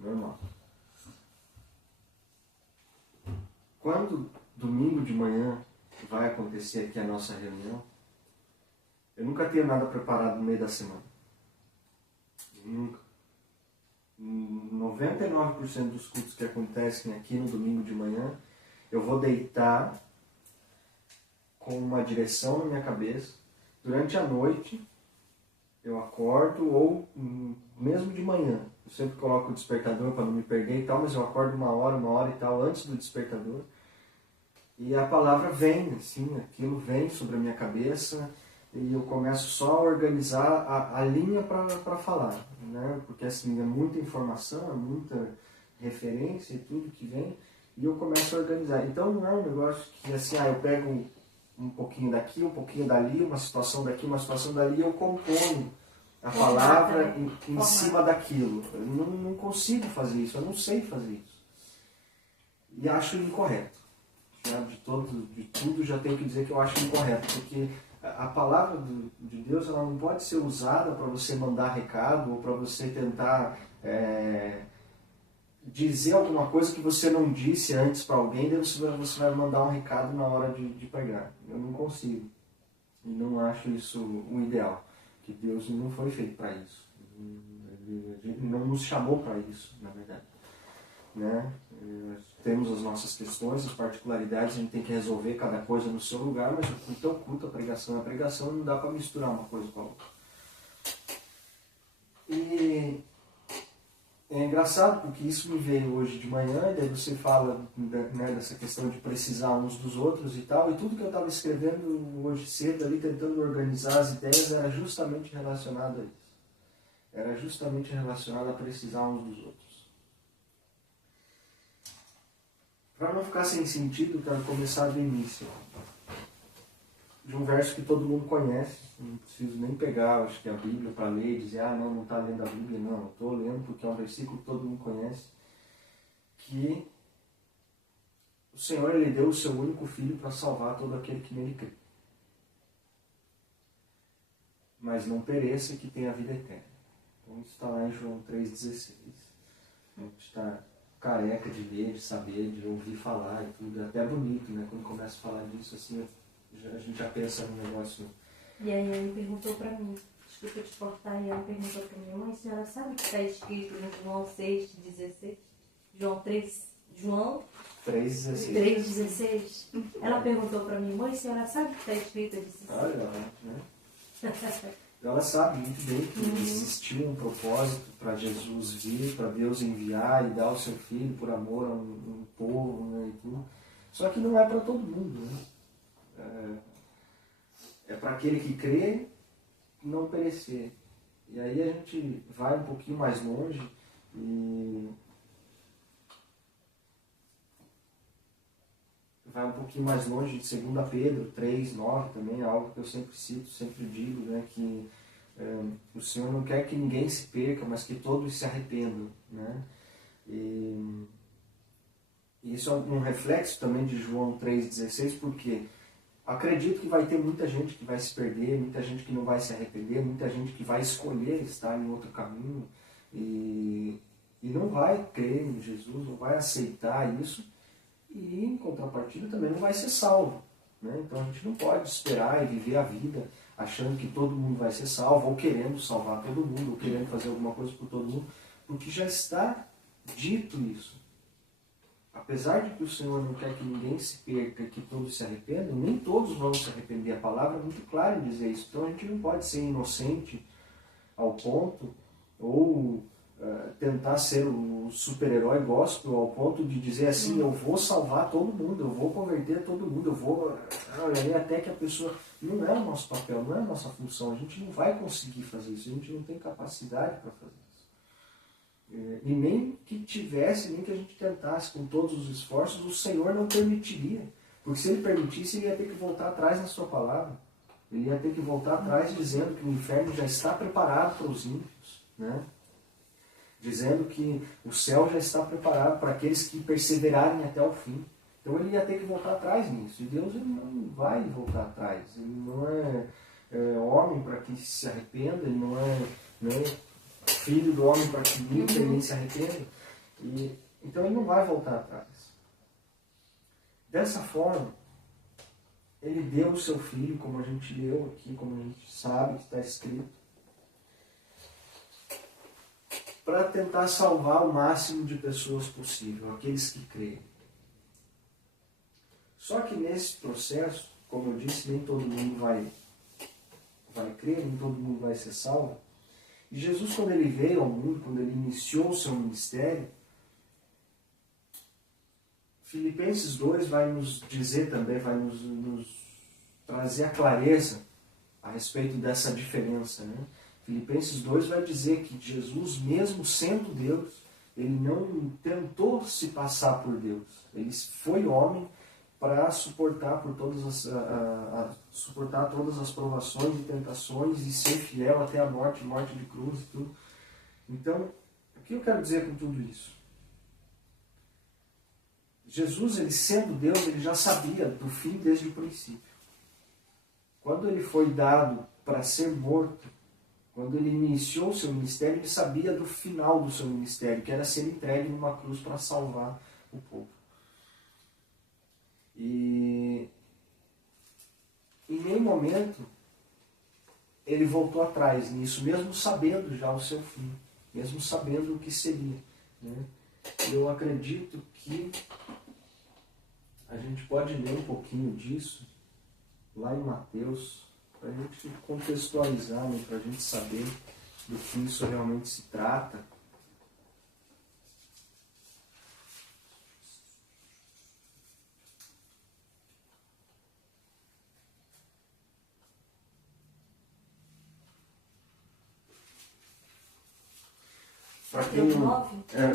normal. Quando domingo de manhã vai acontecer aqui a nossa reunião, eu nunca tenho nada preparado no meio da semana. Nunca. 99% dos cultos que acontecem aqui no domingo de manhã, eu vou deitar com uma direção na minha cabeça. Durante a noite, eu acordo, ou mesmo de manhã. Eu sempre coloco o despertador para não me perder e tal, mas eu acordo uma hora e tal, antes do despertador. E a palavra vem, assim, aquilo vem sobre a minha cabeça, e eu começo só a organizar a linha para falar, né? Porque assim, é muita informação, é muita referência e tudo que vem, e eu começo a organizar. Então não é um negócio que assim, eu pego um pouquinho daqui, um pouquinho dali, uma situação daqui, uma situação dali, e eu componho a palavra em cima daquilo. Eu não consigo fazer isso, eu não sei fazer isso. E acho incorreto. De tudo já tenho que dizer que eu acho incorreto, porque a palavra de Deus ela não pode ser usada para você mandar recado ou para você tentar dizer alguma coisa que você não disse antes para alguém, daí você vai mandar um recado na hora de pregar. Eu não consigo. E não acho isso o ideal. Que Deus não foi feito para isso. Ele não nos chamou para isso, na verdade. Né? Temos as nossas questões, as particularidades, a gente tem que resolver cada coisa no seu lugar, mas então culto, a pregação não dá para misturar uma coisa com a outra. E é engraçado porque isso me veio hoje de manhã, e daí você fala, né, dessa questão de precisar uns dos outros e tal, e tudo que eu estava escrevendo hoje cedo ali, tentando organizar as ideias, era justamente relacionado a isso. Era justamente relacionado a precisar uns dos outros. Para não ficar sem sentido, quero começar do início. De um verso que todo mundo conhece, não preciso nem pegar, acho que a Bíblia para ler e dizer, não está lendo a Bíblia, não, estou lendo porque é um versículo que todo mundo conhece, que o Senhor ele deu o seu único filho para salvar todo aquele que nele crê. Mas não pereça que tenha a vida eterna. Então isso está lá em João 3,16. A gente está careca de ler, de saber, de ouvir falar e tudo. É até bonito, né? Quando começa a falar disso, assim, a gente já pensa no negócio. E aí ele perguntou pra mim, desculpa te cortar, e ela perguntou pra mim, mãe, a senhora sabe o que está escrito em João 6,16? João 3,16? Ela perguntou pra mim, mãe, a senhora sabe o que está escrito? Eu disse, olha, né? Ela sabe muito bem que existiu um propósito para Jesus vir, para Deus enviar e dar o seu filho por amor a um povo, né, e tudo. Só que não é para todo mundo, né? É para aquele que crê não perecer. E aí a gente vai um pouquinho mais longe e vai um pouquinho mais longe de 2 Pedro 3,9 também, é algo que eu sempre cito, sempre digo, né, que o Senhor não quer que ninguém se perca, mas que todos se arrependam, né? E isso é um reflexo também de João 3,16, porque acredito que vai ter muita gente que vai se perder, muita gente que não vai se arrepender, muita gente que vai escolher estar em outro caminho e não vai crer em Jesus, não vai aceitar isso. E, em contrapartida, também não vai ser salvo, né? Então a gente não pode esperar e viver a vida achando que todo mundo vai ser salvo, ou querendo salvar todo mundo, ou querendo fazer alguma coisa por todo mundo, porque já está dito isso. Apesar de que o Senhor não quer que ninguém se perca, que todos se arrependam, nem todos vão se arrepender. A palavra é muito clara em dizer isso. Então a gente não pode ser inocente ao ponto, ou tentar ser o super-herói gospel ao ponto de dizer assim, eu vou salvar todo mundo, eu vou converter todo mundo, eu vou... até que a pessoa... Não é o nosso papel, não é a nossa função, a gente não vai conseguir fazer isso, a gente não tem capacidade para fazer isso. E nem que tivesse, nem que a gente tentasse com todos os esforços, o Senhor não permitiria. Porque se Ele permitisse, Ele ia ter que voltar atrás na sua palavra. Ele ia ter que voltar atrás dizendo que o inferno já está preparado para os ímpios, né? Dizendo que o céu já está preparado para aqueles que perseverarem até o fim. Então ele ia ter que voltar atrás nisso. E Deus ele não vai voltar atrás. Ele não é homem para que se arrependa, ele não é filho do homem para que nunca ninguém se arrependa. Então ele não vai voltar atrás. Dessa forma, ele deu o seu filho, como a gente leu aqui, como a gente sabe que está escrito, para tentar salvar o máximo de pessoas possível, aqueles que creem. Só que nesse processo, como eu disse, nem todo mundo vai crer, nem todo mundo vai ser salvo. E Jesus, quando ele veio ao mundo, quando ele iniciou o seu ministério, Filipenses 2 vai nos dizer também, vai nos trazer a clareza a respeito dessa diferença, né? Filipenses 2 vai dizer que Jesus, mesmo sendo Deus, ele não tentou se passar por Deus. Ele foi homem para suportar todas as provações e tentações e ser fiel até a morte de cruz e tudo. Então, o que eu quero dizer com tudo isso? Jesus, ele sendo Deus, ele já sabia do fim desde o princípio. Quando ele foi dado para ser morto, quando ele iniciou o seu ministério, ele sabia do final do seu ministério, que era ser entregue numa cruz para salvar o povo. E em nenhum momento ele voltou atrás nisso, mesmo sabendo já o seu fim, mesmo sabendo o que seria, né? Eu acredito que a gente pode ler um pouquinho disso lá em Mateus, para a gente contextualizar, né, para a gente saber do que isso realmente se trata.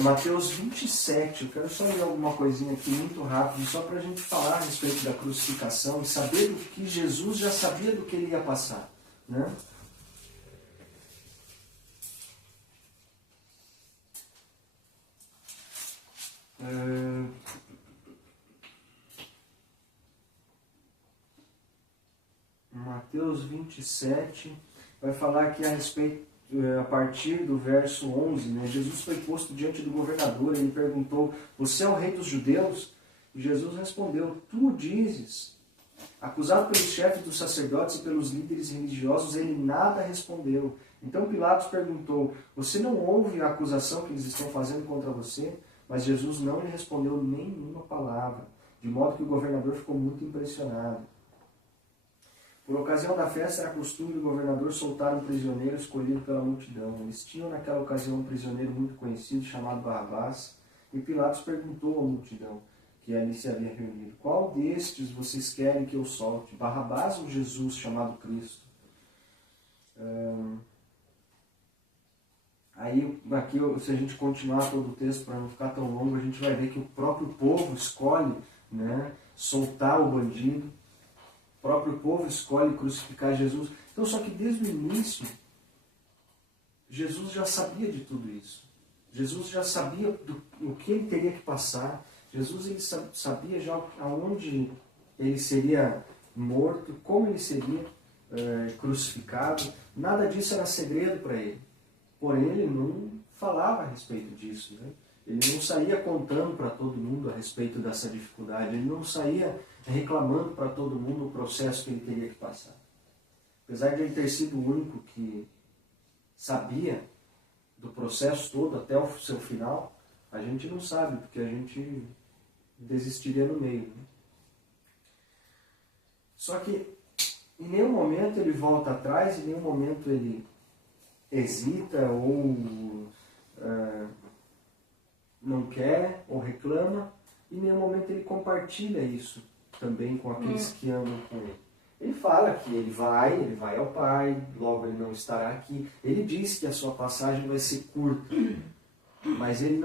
Mateus 27, eu quero só ler alguma coisinha aqui muito rápido, só para a gente falar a respeito da crucificação e saber do que Jesus já sabia do que ele ia passar, né? Mateus 27 vai falar aqui a respeito, a partir do verso 11, né? Jesus foi posto diante do governador, ele perguntou: você é o rei dos judeus? E Jesus respondeu: tu o dizes. Acusado pelos chefes dos sacerdotes e pelos líderes religiosos, ele nada respondeu. Então Pilatos perguntou: você não ouve a acusação que eles estão fazendo contra você? Mas Jesus não lhe respondeu nenhuma palavra, de modo que o governador ficou muito impressionado. Por ocasião da festa, era costume do governador soltar um prisioneiro escolhido pela multidão. Eles tinham naquela ocasião um prisioneiro muito conhecido, chamado Barrabás, e Pilatos perguntou à multidão que ali se havia reunido: qual destes vocês querem que eu solte, Barrabás ou Jesus, chamado Cristo? Aí, aqui, se a gente continuar todo o texto, para não ficar tão longo, a gente vai ver que o próprio povo escolhe, né, soltar o bandido. O próprio povo escolhe crucificar Jesus. Então, só que desde o início, Jesus já sabia de tudo isso. Jesus já sabia o que ele teria que passar. Jesus ele sabia já aonde ele seria morto, como ele seria crucificado. Nada disso era segredo para ele. Porém, ele não falava a respeito disso, né? Ele não saía contando para todo mundo a respeito dessa dificuldade. Ele não saía reclamando para todo mundo o processo que ele teria que passar. Apesar de ele ter sido o único que sabia do processo todo até o seu final, a gente não sabe, porque a gente desistiria no meio, né? Só que em nenhum momento ele volta atrás, em nenhum momento ele hesita ou não quer ou reclama, e em nenhum momento ele compartilha isso também com aqueles que andam com ele. Ele fala que ele vai ao Pai, logo ele não estará aqui. Ele diz que a sua passagem vai ser curta, mas ele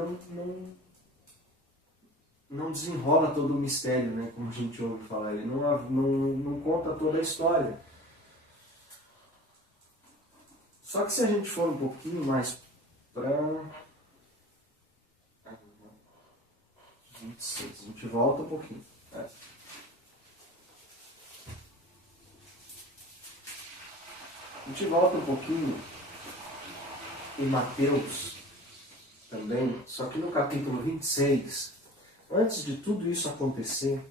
não desenrola todo o mistério, né, como a gente ouve falar. Ele não conta toda a história. Só que se a gente for um pouquinho mais para 26, a gente volta um pouquinho. A gente volta um pouquinho em Mateus também, só que no capítulo 26, antes de tudo isso acontecer,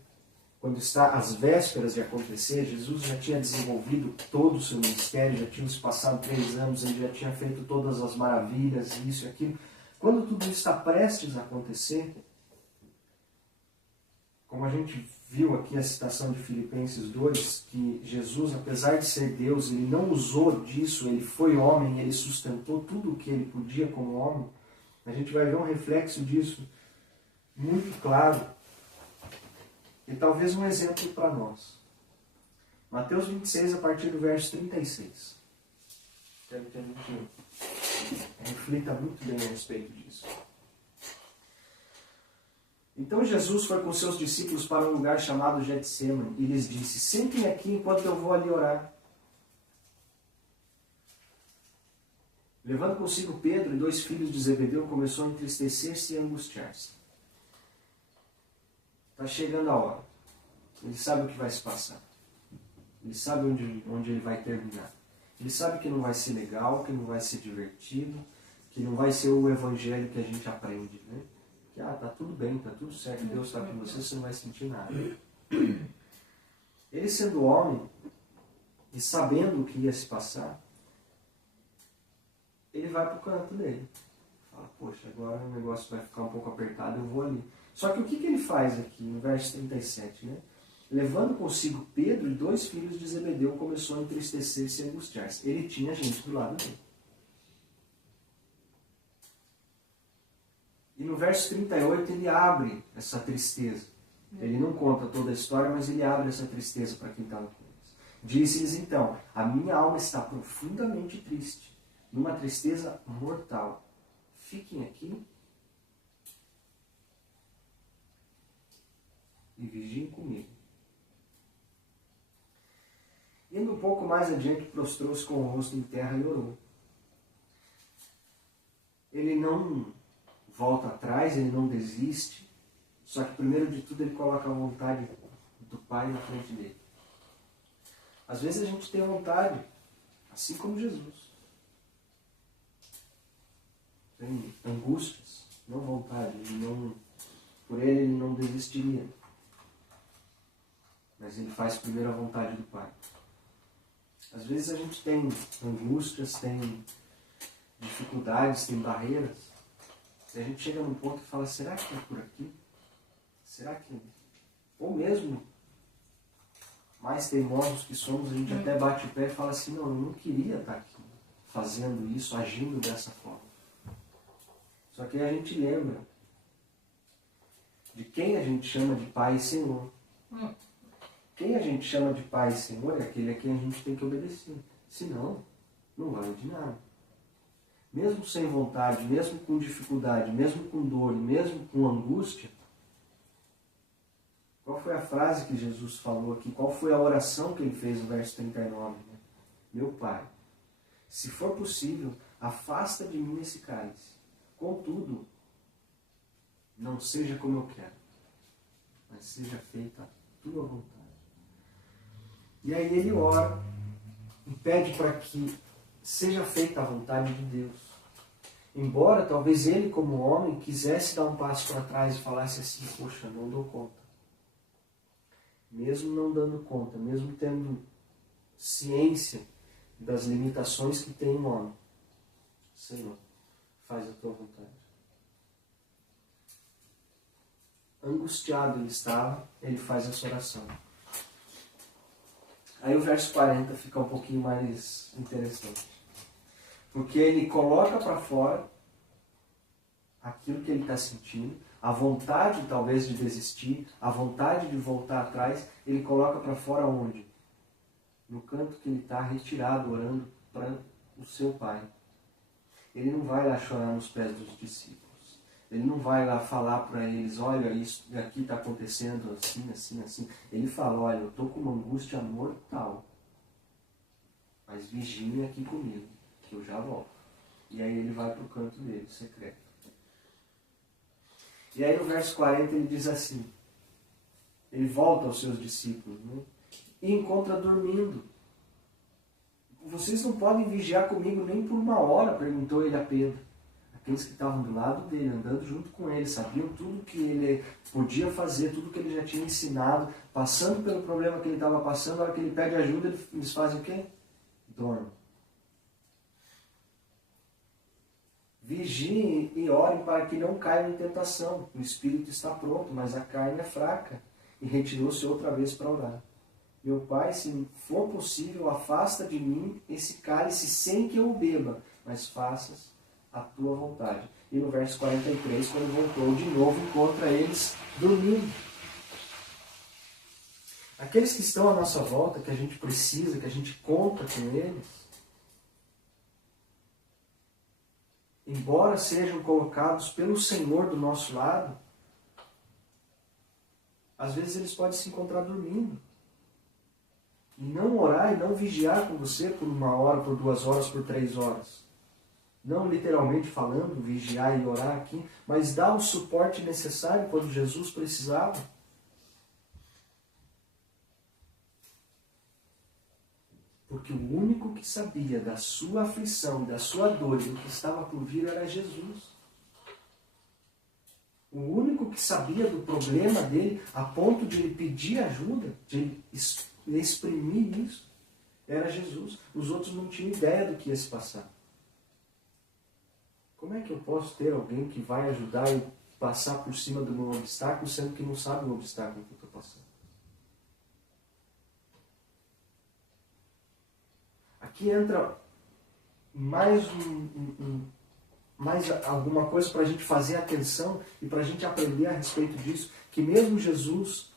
quando está às vésperas de acontecer, Jesus já tinha desenvolvido todo o seu ministério, já tinha se passado 3 anos, ele já tinha feito todas as maravilhas, isso e aquilo. Quando tudo isso está prestes a acontecer, como a gente viu aqui a citação de Filipenses 2, que Jesus, apesar de ser Deus, ele não usou disso, ele foi homem, ele sustentou tudo o que ele podia como homem. A gente vai ver um reflexo disso muito claro e talvez um exemplo para nós. Mateus 26, a partir do verso 36. Quero que a gente reflita muito bem a respeito disso. Então Jesus foi com seus discípulos para um lugar chamado Getsêmani e lhes disse: sentem aqui enquanto eu vou ali orar. Levando consigo Pedro e 2 filhos de Zebedeu, começou a entristecer-se e angustiar-se. Está chegando a hora. Ele sabe o que vai se passar. Ele sabe onde ele vai terminar. Ele sabe que não vai ser legal, que não vai ser divertido, que não vai ser o evangelho que a gente aprende, né? Que tá tudo bem, tá tudo certo, Deus está com você não vai sentir nada. Ele sendo homem e sabendo o que ia se passar, ele vai para o canto dele. Fala, poxa, agora o negócio vai ficar um pouco apertado, eu vou ali. Só que o que ele faz aqui no verso 37, né? Levando consigo Pedro e 2 filhos de Zebedeu, começou a entristecer-se e angustiar-se. Ele tinha gente do lado dele. E no verso 38 ele abre essa tristeza. Ele não conta toda a história, mas ele abre essa tristeza para quem estava com eles. Disse-lhes então: a minha alma está profundamente triste, numa tristeza mortal. Fiquem aqui e vigiem comigo. Indo um pouco mais adiante, prostrou-se com o rosto em terra e orou. Ele não volta atrás, ele não desiste, só que primeiro de tudo ele coloca a vontade do Pai na frente dele. Às vezes a gente tem vontade, assim como Jesus. Tem angústias, não vontade, por ele não desistiria. Mas ele faz primeiro a vontade do Pai. Às vezes a gente tem angústias, tem dificuldades, tem barreiras. E a gente chega num ponto e fala, será que é por aqui? Será que... Ou mesmo, mais teimosos que somos, a gente até bate o pé e fala assim, não, eu não queria estar aqui fazendo isso, agindo dessa forma. Só que aí a gente lembra de quem a gente chama de Pai e Senhor. Quem a gente chama de Pai e Senhor é aquele a quem a gente tem que obedecer. Senão, não vale de nada. Mesmo sem vontade, mesmo com dificuldade, mesmo com dor, mesmo com angústia, qual foi a frase que Jesus falou aqui? Qual foi a oração que ele fez no verso 39? Né? Meu Pai, se for possível, afasta de mim esse cálice. Contudo, não seja como eu quero, mas seja feita a tua vontade. E aí ele ora e pede para que seja feita a vontade de Deus. Embora talvez ele, como homem, quisesse dar um passo para trás e falasse assim, poxa, não dou conta. Mesmo não dando conta, mesmo tendo ciência das limitações que tem um homem, Senhor, faz a tua vontade. Angustiado ele estava, ele faz essa oração. Aí o verso 40 fica um pouquinho mais interessante. Porque ele coloca para fora aquilo que ele está sentindo, a vontade talvez de desistir, a vontade de voltar atrás, ele coloca para fora onde? No canto que ele está retirado, orando para o seu Pai. Ele não vai lá chorar nos pés dos discípulos. Ele não vai lá falar para eles, olha, isso aqui está acontecendo assim, assim, assim. Ele fala, olha, eu estou com uma angústia mortal, mas vigiem aqui comigo, que eu já volto. E aí ele vai para o canto dele, secreto. E aí no verso 40 ele diz assim, ele volta aos seus discípulos, né, e encontra dormindo. Vocês não podem vigiar comigo nem por 1 hora, perguntou ele a Pedro. aqueles que estavam do lado dele, andando junto com ele, sabiam tudo que ele podia fazer, tudo que ele já tinha ensinado, passando pelo problema que ele estava passando, na hora que ele pede ajuda, eles fazem o quê? Dormem. Vigiem e orem para que não caiam em tentação. O espírito está pronto, mas a carne é fraca. E retirou-se outra vez para orar. Meu Pai, se for possível, afasta de mim esse cálice sem que eu o beba, mas faças a tua vontade. E no verso 43, quando voltou de novo, encontra eles dormindo. Aqueles que estão à nossa volta, que a gente precisa, que a gente conta com eles, embora sejam colocados pelo Senhor do nosso lado, às vezes eles podem se encontrar dormindo. E não orar e não vigiar com você por 1 hora, por 2 horas, por 3 horas. Não literalmente falando, vigiar e orar aqui, mas dar o suporte necessário quando Jesus precisava. Porque o único que sabia da sua aflição, da sua dor e do que estava por vir era Jesus. O único que sabia do problema dele, a ponto de ele pedir ajuda, de ele exprimir isso, era Jesus. Os outros não tinham ideia do que ia se passar. Como é que eu posso ter alguém que vai ajudar eu passar por cima do meu obstáculo, sendo que não sabe o obstáculo que eu estou passando? Aqui entra mais mais alguma coisa para a gente fazer atenção e para a gente aprender a respeito disso, que mesmo Jesus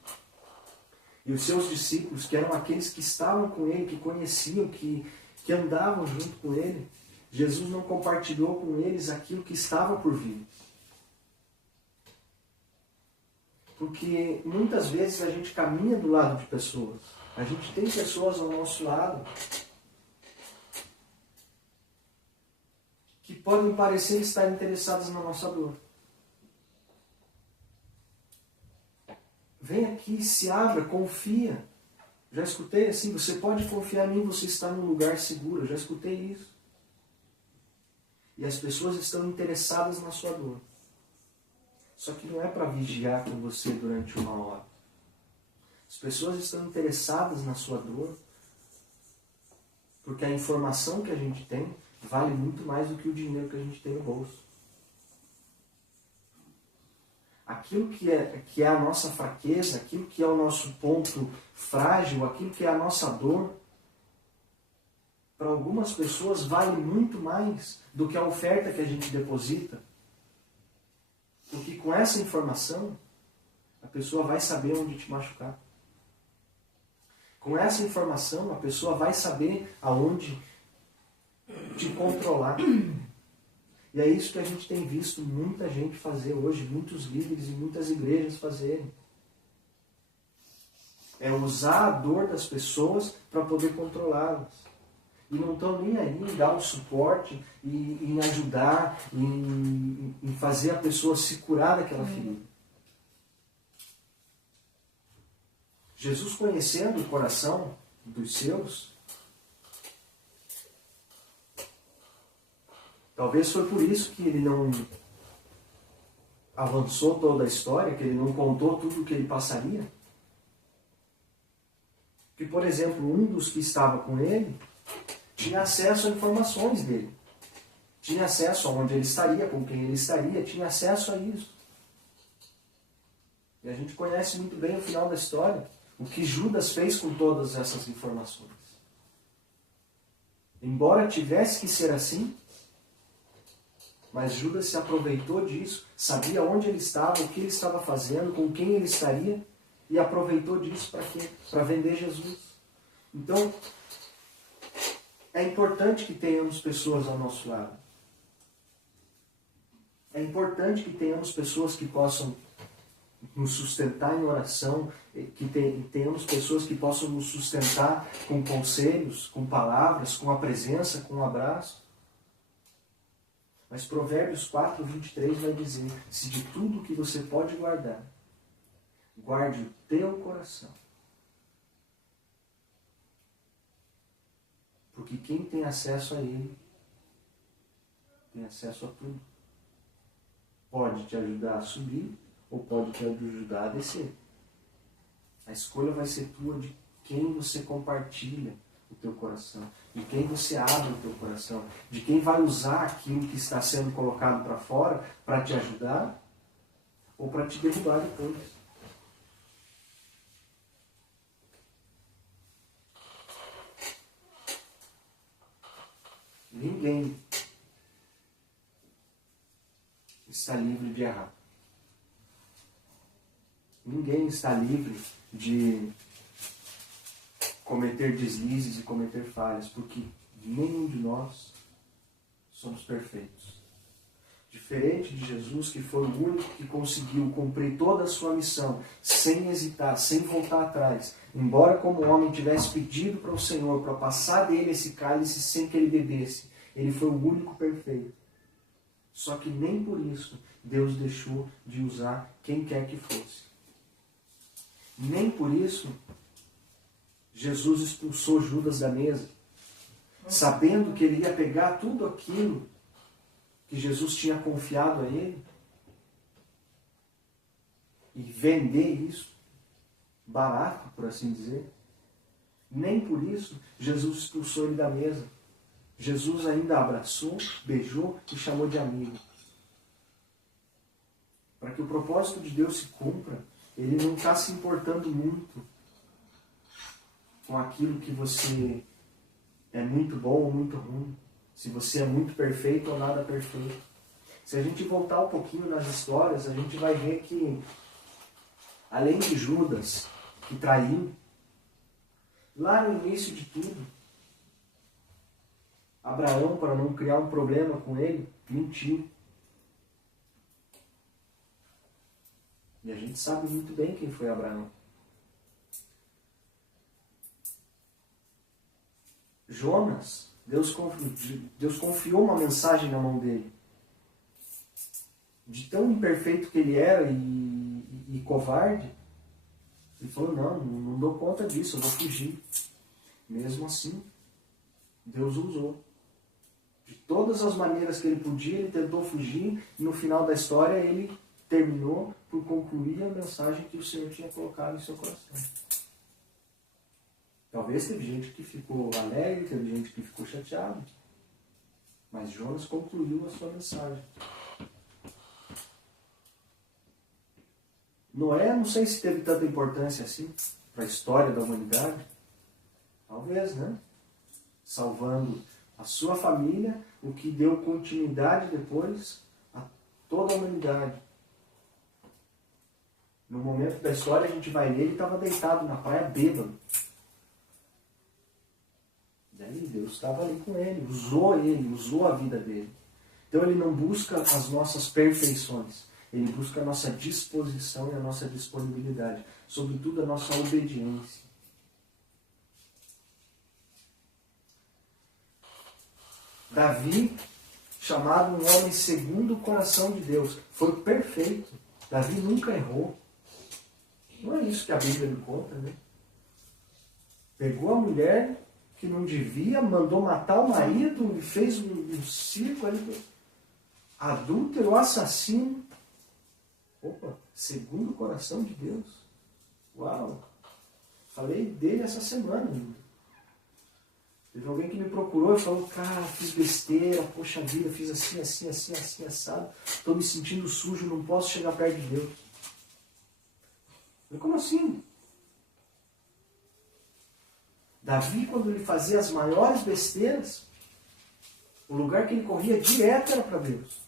e os seus discípulos, que eram aqueles que estavam com ele, que conheciam, que andavam junto com ele, Jesus não compartilhou com eles aquilo que estava por vir. Porque muitas vezes a gente caminha do lado de pessoas, a gente tem pessoas ao nosso lado que podem parecer estar interessadas na nossa dor. Vem aqui, se abra, confia. Já escutei assim, você pode confiar em mim, você está num lugar seguro. Eu já escutei isso. E as pessoas estão interessadas na sua dor. Só que não é para vigiar com você durante 1 hora. As pessoas estão interessadas na sua dor porque a informação que a gente tem vale muito mais do que o dinheiro que a gente tem no bolso. Aquilo que é a nossa fraqueza, aquilo que é o nosso ponto frágil, aquilo que é a nossa dor, para algumas pessoas vale muito mais do que a oferta que a gente deposita. Porque com essa informação, a pessoa vai saber onde te machucar. Com essa informação, a pessoa vai saber aonde te controlar. E é isso que a gente tem visto muita gente fazer hoje, muitos líderes e muitas igrejas fazerem. É usar a dor das pessoas para poder controlá-las. E não estão nem aí em dar o suporte, em ajudar, em fazer a pessoa se curar daquela ferida. Jesus, conhecendo o coração dos seus, talvez foi por isso que ele não avançou toda a história, que ele não contou tudo o que ele passaria. Que, por exemplo, um dos que estava com ele tinha acesso a informações dele. Tinha acesso a onde ele estaria, com quem ele estaria, tinha acesso a isso. E a gente conhece muito bem o final da história, o que Judas fez com todas essas informações. Embora tivesse que ser assim, mas Judas se aproveitou disso, sabia onde ele estava, o que ele estava fazendo, com quem ele estaria, e aproveitou disso para quê? Para vender Jesus. Então, é importante que tenhamos pessoas ao nosso lado. É importante que tenhamos pessoas que possam nos sustentar em oração, que tenhamos pessoas que possam nos sustentar com conselhos, com palavras, com a presença, com um abraço. Mas Provérbios 4, 23 vai dizer: se de tudo que você pode guardar, guarde o teu coração. Porque quem tem acesso a ele, tem acesso a tudo. Pode te ajudar a subir ou pode te ajudar a descer. A escolha vai ser tua de quem você compartilha o teu coração, de quem você abre o teu coração, de quem vai usar aquilo que está sendo colocado para fora para te ajudar ou para te derrubar depois. Ninguém está livre de errar. Ninguém está livre de cometer deslizes e cometer falhas, porque nenhum de nós somos perfeitos. Diferente de Jesus, que foi o único que conseguiu cumprir toda a sua missão, sem hesitar, sem voltar atrás, embora como homem tivesse pedido para o Senhor para passar dele esse cálice sem que ele bebesse, ele foi o único perfeito. Só que nem por isso Deus deixou de usar quem quer que fosse. Nem por isso Jesus expulsou Judas da mesa, sabendo que ele ia pegar tudo aquilo que Jesus tinha confiado a ele e vender isso barato, por assim dizer. Nem por isso Jesus expulsou ele da mesa. Jesus ainda abraçou, beijou e chamou de amigo. Para que o propósito de Deus se cumpra, ele não está se importando muito com aquilo que você é muito bom ou muito ruim. Se você é muito perfeito ou nada perfeito. Se a gente voltar um pouquinho nas histórias, a gente vai ver que, além de Judas, que traiu, lá no início de tudo, Abraão, para não criar um problema com ele, mentiu. E a gente sabe muito bem quem foi Abraão. Jonas, Deus confiou uma mensagem na mão dele. De tão imperfeito que ele era e covarde, ele falou, não dou conta disso, eu vou fugir. Mesmo assim, Deus usou. De todas as maneiras que ele podia, ele tentou fugir, e no final da história ele terminou por concluir a mensagem que o Senhor tinha colocado em seu coração. Talvez teve gente que ficou alegre, teve gente que ficou chateado, mas Jonas concluiu a sua mensagem. Noé, não sei se teve tanta importância assim para a história da humanidade. Talvez, né? Salvando a sua família, o que deu continuidade depois a toda a humanidade. No momento da história, a gente vai ler, ele estava deitado na praia bêbado. Daí Deus estava ali com ele, usou a vida dele. Então ele não busca as nossas perfeições, ele busca a nossa disposição e a nossa disponibilidade, sobretudo a nossa obediência. Davi, chamado um homem segundo o coração de Deus, foi perfeito. Davi nunca errou. Não é isso que a Bíblia me conta, né? Pegou a mulher que não devia, mandou matar o marido e fez um circo ali. Adúltero, assassino. Opa, segundo o coração de Deus. Uau! Falei dele essa semana. Teve alguém que me procurou e falou, cara, fiz besteira, poxa vida, fiz assim, assado. Estou me sentindo sujo, não posso chegar perto de Deus. Eu falei, como assim? Davi, quando ele fazia as maiores besteiras, o lugar que ele corria direto era para Deus.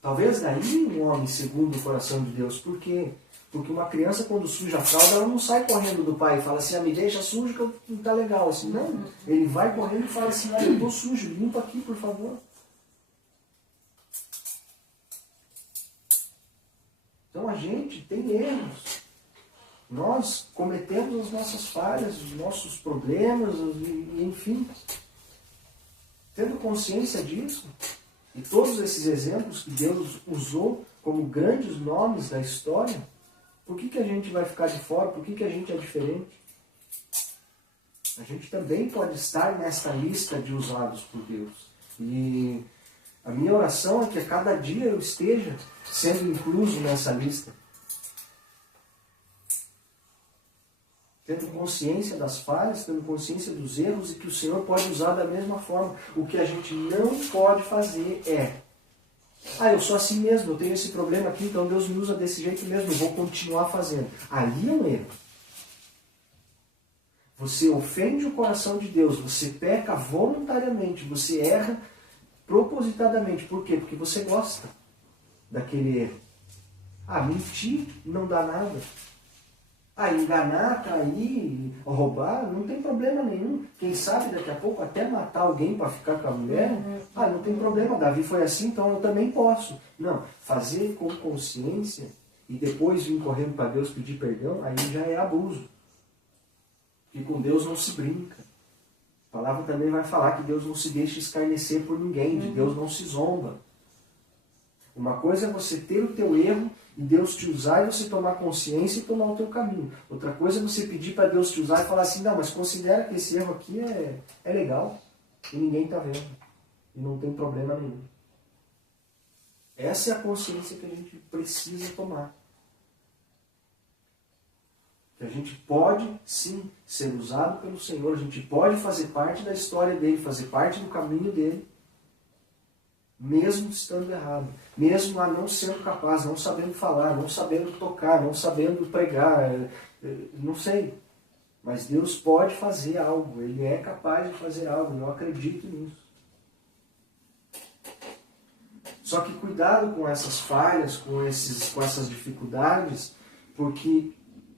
Talvez daí um homem segundo o coração de Deus. Por quê? Porque uma criança, quando suja a fralda, ela não sai correndo do pai e fala assim, me deixa sujo que não tá legal. Assim, não, ele vai correndo e fala assim, eu estou sujo, limpa aqui, por favor. Então a gente tem erros. Nós cometemos as nossas falhas, os nossos problemas, enfim. Tendo consciência disso, e todos esses exemplos que Deus usou como grandes nomes da história, por que a gente vai ficar de fora? Por que a gente é diferente? A gente também pode estar nessa lista de usados por Deus. E A minha oração é que a cada dia eu esteja sendo incluso nessa lista. Tendo consciência das falhas, tendo consciência dos erros e que o Senhor pode usar da mesma forma. O que a gente não pode fazer é: eu sou assim mesmo, eu tenho esse problema aqui, então Deus me usa desse jeito mesmo, eu vou continuar fazendo. Ali é um erro. Você ofende o coração de Deus, você peca voluntariamente, você erra propositadamente. Por quê? Porque você gosta daquele erro. Mentir não dá nada. Enganar, trair, roubar, não tem problema nenhum. Quem sabe daqui a pouco até matar alguém para ficar com a mulher, não tem problema. Davi foi assim, então eu também posso. Não, fazer com consciência e depois vir correndo para Deus pedir perdão, aí já é abuso. E com Deus não se brinca. A palavra também vai falar que Deus não se deixa escarnecer por ninguém, de Deus não se zomba. Uma coisa é você ter o teu erro e Deus te usar e você tomar consciência e tomar o teu caminho. Outra coisa é você pedir para Deus te usar e falar assim: não, mas considera que esse erro aqui é legal e ninguém está vendo. E não tem problema nenhum. Essa é a consciência que a gente precisa tomar. Que a gente pode, sim, ser usado pelo Senhor. A gente pode fazer parte da história dele, fazer parte do caminho dele. Mesmo estando errado, mesmo não sendo capaz, não sabendo falar, não sabendo tocar, não sabendo pregar, não sei. Mas Deus pode fazer algo, Ele é capaz de fazer algo, eu acredito nisso. Só que cuidado com essas falhas, com essas dificuldades, porque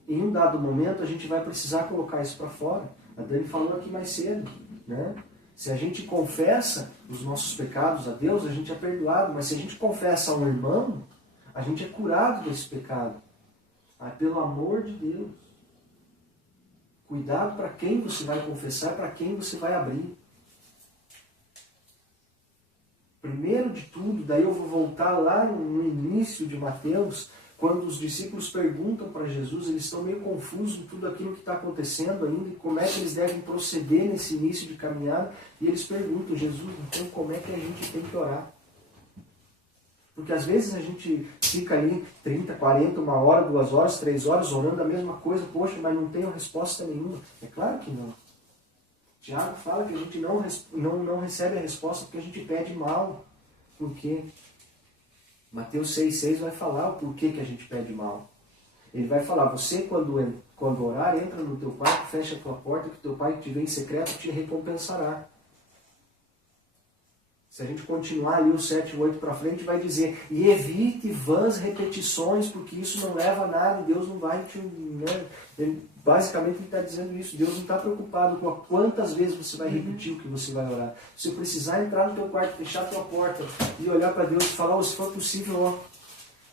em um dado momento a gente vai precisar colocar isso para fora. A Dani falou aqui mais cedo, né? Se a gente confessa os nossos pecados a Deus, a gente é perdoado. Mas se a gente confessa a um irmão, a gente é curado desse pecado. Pelo amor de Deus. Cuidado para quem você vai confessar, para quem você vai abrir. Primeiro de tudo, daí eu vou voltar lá no início de Mateus, quando os discípulos perguntam para Jesus, eles estão meio confusos com tudo aquilo que está acontecendo ainda, e como é que eles devem proceder nesse início de caminhada, e eles perguntam: Jesus, então como é que a gente tem que orar? Porque às vezes a gente fica ali 30, 40, 1 hora, 2 horas, 3 horas, orando a mesma coisa, poxa, mas não tenho resposta nenhuma. É claro que não. Tiago fala que a gente não recebe a resposta porque a gente pede mal. Por quê? Mateus 6,6 vai falar o porquê que a gente pede mal. Ele vai falar: você quando orar, entra no teu quarto, fecha a tua porta, que teu pai que te vê em secreto te recompensará. Se a gente continuar ali o 7 e 8 para frente, vai dizer: e evite vãs repetições, porque isso não leva a nada, Deus não vai te... Basicamente ele está dizendo isso. Deus não está preocupado com quantas vezes você vai repetir o que você vai orar. Se você precisar entrar no teu quarto, fechar a tua porta e olhar para Deus e falar: se for possível,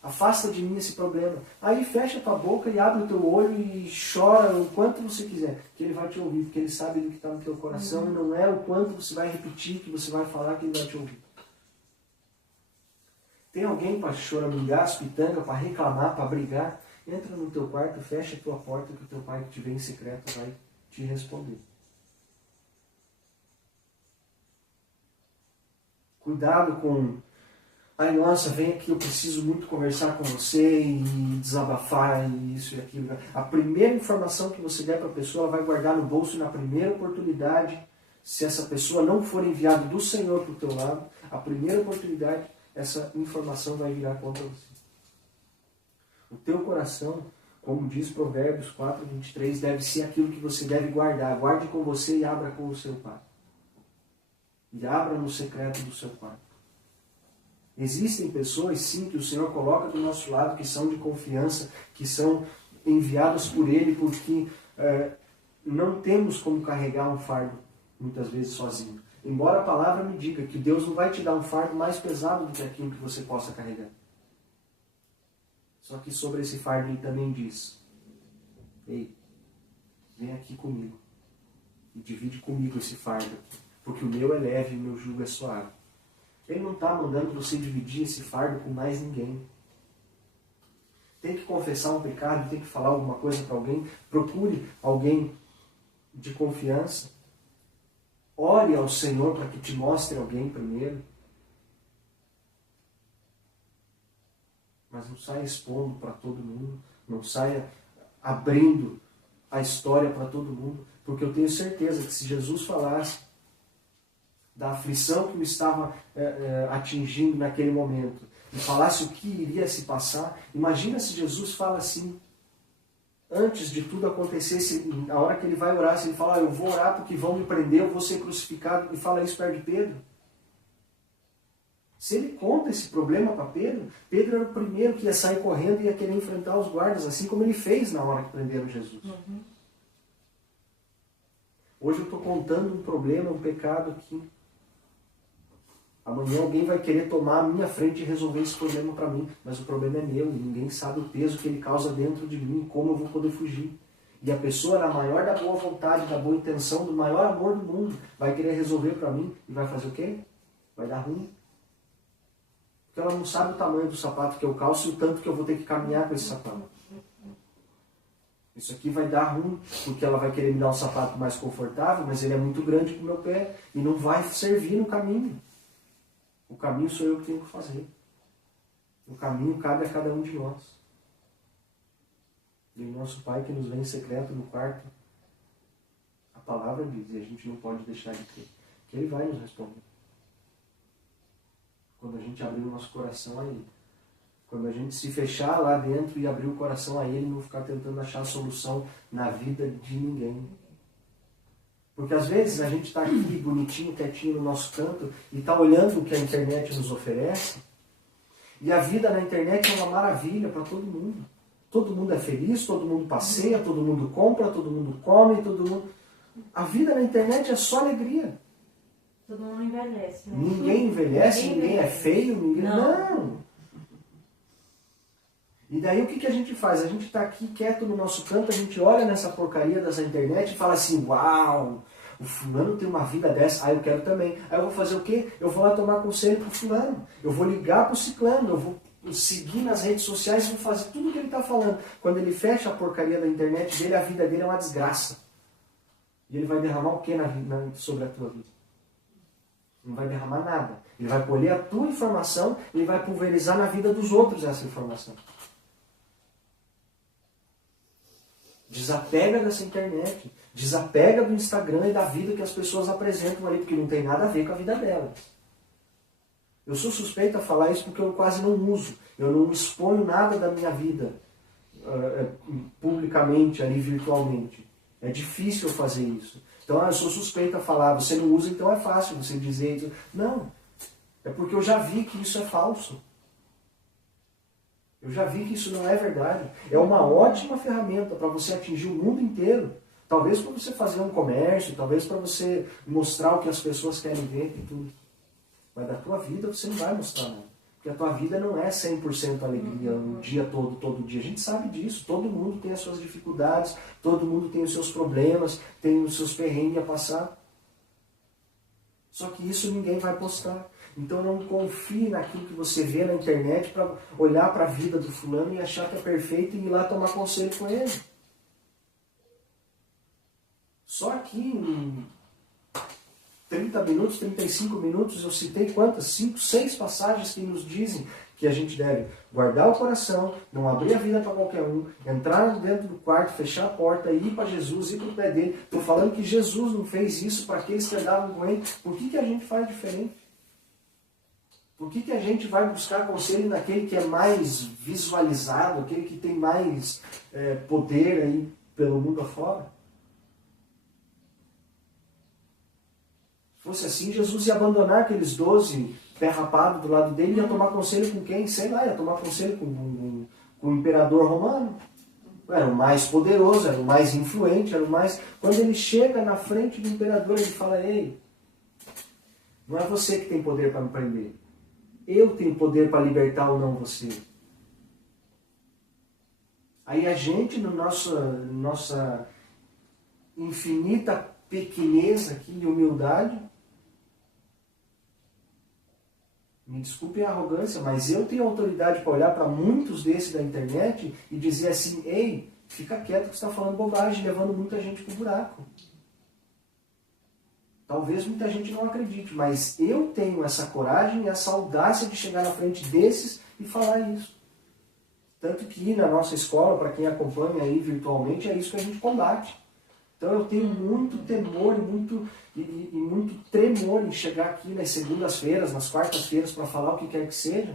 afasta de mim esse problema. Aí fecha a tua boca e abre o teu olho e chora o quanto você quiser, que Ele vai te ouvir, porque Ele sabe do que está no teu coração e não é o quanto você vai repetir, que você vai falar, que Ele vai te ouvir. Tem alguém para choramingar as pitangas, para reclamar, para brigar? Entra no teu quarto, fecha a tua porta, que o teu pai que te vê em secreto vai te responder. Cuidado com: nossa, vem aqui, eu preciso muito conversar com você e desabafar e isso e aquilo. A primeira informação que você der para a pessoa, ela vai guardar no bolso, e na primeira oportunidade, se essa pessoa não for enviada do Senhor para o teu lado, a primeira oportunidade, essa informação vai virar contra você. O teu coração, como diz Provérbios 4:23, deve ser aquilo que você deve guardar. Guarde com você e abra com o seu pai. E abra no secreto do seu quarto. Existem pessoas, sim, que o Senhor coloca do nosso lado, que são de confiança, que são enviadas por Ele, porque não temos como carregar um fardo, muitas vezes, sozinho. Embora a palavra me diga que Deus não vai te dar um fardo mais pesado do que aquilo que você possa carregar. Só que sobre esse fardo Ele também diz: ei, vem aqui comigo e divide comigo esse fardo, porque o meu é leve e o meu jugo é suave. Ele não está mandando você dividir esse fardo com mais ninguém. Tem que confessar um pecado, tem que falar alguma coisa para alguém, procure alguém de confiança. Ore ao Senhor para que te mostre alguém primeiro. Mas não saia expondo para todo mundo, não saia abrindo a história para todo mundo, porque eu tenho certeza que se Jesus falasse da aflição que o estava atingindo naquele momento, e falasse o que iria se passar, imagina se Jesus fala assim, antes de tudo acontecer, na hora que ele vai orar, se ele fala, eu vou orar porque vão me prender, eu vou ser crucificado, e fala isso perto de Pedro. Se ele conta esse problema para Pedro, Pedro era o primeiro que ia sair correndo e ia querer enfrentar os guardas, assim como ele fez na hora que prenderam Jesus. Uhum. Hoje eu estou contando um problema, um pecado aqui. Amanhã alguém vai querer tomar a minha frente e resolver esse problema para mim, mas o problema é meu, e ninguém sabe o peso que ele causa dentro de mim, como eu vou poder fugir. E a pessoa, na maior da boa vontade, da boa intenção, do maior amor do mundo, vai querer resolver para mim e vai fazer o quê? Vai dar ruim. Porque ela não sabe o tamanho do sapato que eu calço e o tanto que eu vou ter que caminhar com esse sapato. Isso aqui vai dar ruim, porque ela vai querer me dar um sapato mais confortável, mas ele é muito grande para o meu pé e não vai servir no caminho. O caminho sou eu que tenho que fazer. O caminho cabe a cada um de nós. E o nosso Pai que nos vem em secreto no quarto, a palavra diz, e a gente não pode deixar de ter, que Ele vai nos responder. Quando a gente abrir o nosso coração a Ele. Quando a gente se fechar lá dentro e abrir o coração a Ele e não ficar tentando achar solução na vida de ninguém. Porque às vezes a gente está aqui bonitinho, quietinho no nosso canto e está olhando o que a internet nos oferece. E a vida na internet é uma maravilha para todo mundo. Todo mundo é feliz, todo mundo passeia, todo mundo compra, todo mundo come, todo mundo... A vida na internet é só alegria. Todo mundo envelhece, né? Ninguém envelhece, ninguém é feio, ninguém... Não! E daí o que a gente faz? A gente está aqui quieto no nosso canto, a gente olha nessa porcaria dessa internet e fala assim, uau, o fulano tem uma vida dessa, eu quero também. Aí eu vou fazer o quê? Eu vou lá tomar conselho pro fulano, eu vou ligar pro ciclano, eu vou seguir nas redes sociais e vou fazer tudo o que ele está falando. Quando ele fecha a porcaria da internet dele, a vida dele é uma desgraça. E ele vai derramar o quê sobre a tua vida? Não vai derramar nada. Ele vai colher a tua informação e ele vai pulverizar na vida dos outros essa informação. Desapega dessa internet, desapega do Instagram e da vida que as pessoas apresentam ali, porque não tem nada a ver com a vida delas. Eu sou suspeito a falar isso porque eu quase não uso. Eu não exponho nada da minha vida publicamente, ali virtualmente. É difícil eu fazer isso. Então eu sou suspeito a falar, você não usa, então é fácil você dizer isso. Não, é porque eu já vi que isso é falso. Eu já vi que isso não é verdade. É uma ótima ferramenta para você atingir o mundo inteiro. Talvez para você fazer um comércio, talvez para você mostrar o que as pessoas querem ver e tudo. Mas da tua vida você não vai mostrar nada. Porque a tua vida não é 100% alegria o dia todo dia. A gente sabe disso. Todo mundo tem as suas dificuldades, todo mundo tem os seus problemas, tem os seus perrengues a passar. Só que isso ninguém vai postar. Então não confie naquilo que você vê na internet para olhar para a vida do fulano e achar que é perfeito e ir lá tomar conselho com ele. Só aqui em 30 minutos, 35 minutos, eu citei quantas? 5, 6 passagens que nos dizem que a gente deve guardar o coração, não abrir a vida para qualquer um, entrar dentro do quarto, fechar a porta, ir para Jesus, ir para o pé dele. Estou falando que Jesus não fez isso para aqueles que andavam com ele. Por que a gente faz diferente? Por que a gente vai buscar conselho naquele que é mais visualizado, aquele que tem mais poder aí pelo mundo afora? Se fosse assim, Jesus ia abandonar aqueles 12 pé rapado do lado dele e ia tomar conselho com quem? Sei lá, ia tomar conselho com o imperador romano. Era o mais poderoso, era o mais influente, era o mais... Quando ele chega na frente do imperador, ele fala, ei, não é você que tem poder para me prender. Eu tenho poder para libertar ou não você. Aí a gente, na nossa infinita pequenez aqui e humildade, me desculpem a arrogância, mas eu tenho autoridade para olhar para muitos desses da internet e dizer assim, ei, fica quieto que você está falando bobagem, levando muita gente para o buraco. Talvez muita gente não acredite, mas eu tenho essa coragem e essa audácia de chegar na frente desses e falar isso. Tanto que na nossa escola, para quem acompanha aí virtualmente, é isso que a gente combate. Então eu tenho muito temor e muito tremor em chegar aqui nas segundas-feiras, nas quartas-feiras, para falar o que quer que seja,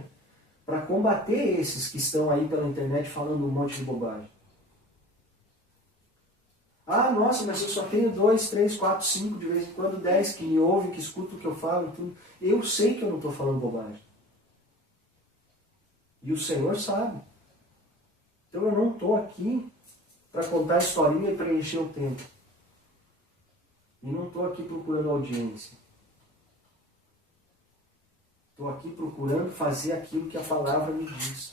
para combater esses que estão aí pela internet falando um monte de bobagem. Ah, nossa, mas eu só tenho 2, 3, 4, 5, de vez em quando 10 que me ouvem, que escutam o que eu falo e tudo. Eu sei que eu não estou falando bobagem. E o Senhor sabe. Então eu não estou aqui para contar historinha e preencher o tempo. E não estou aqui procurando audiência. Estou aqui procurando fazer aquilo que a palavra me diz.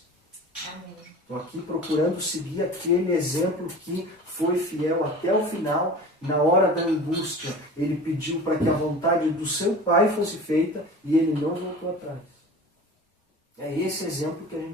Amém. Estou aqui procurando seguir aquele exemplo que foi fiel até o final. Na hora da angústia, ele pediu para que a vontade do seu Pai fosse feita e ele não voltou atrás. É esse exemplo que a gente